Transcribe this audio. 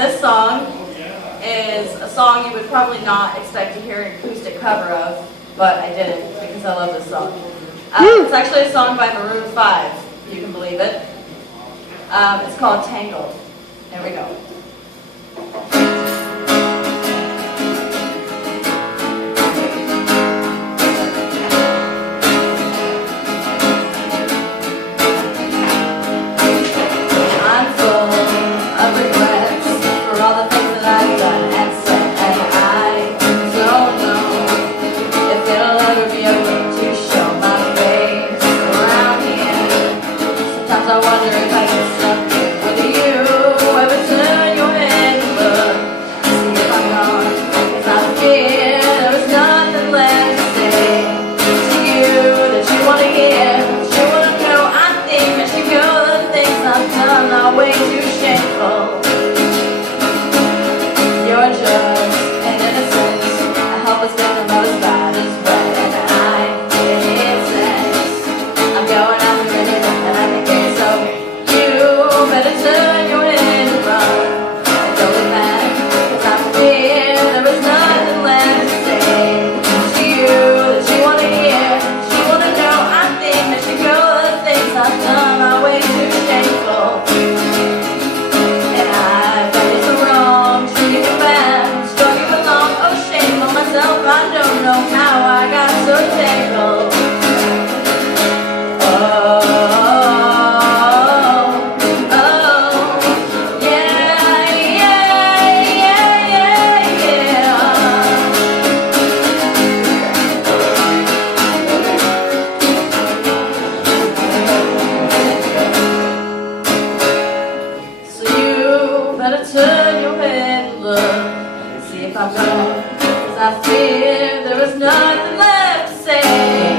this song is a song you would probably not expect to hear an acoustic cover of, but I did it because I love this song. It's actually a song by Maroon 5, if you can believe it. It's called Tangled. Here we go. I wonder if I get stuck with you. Ever turn your head and look, see if I'm gone, 'cause I fear there is nothing left to say to you that you want to hear, that you want to know. I think I should go. The things I've done are way too shameful. You're just an innocent, a helpless victim of as bad as red, and I get sense. I'm going after anything that I think is so. You better turn your head and run. Don't be mad, 'cause I fear there is nothing left to say to you that you want to hear, that you want to know. I think I should go. The things I've done are way too shameful, and I've done you so wrong, treated you bad, strung you along. Oh, shame on myself, I don't know how I got so tangled. Better turn your head and look and see if I'm gone, 'cause I fear there is nothing left to say.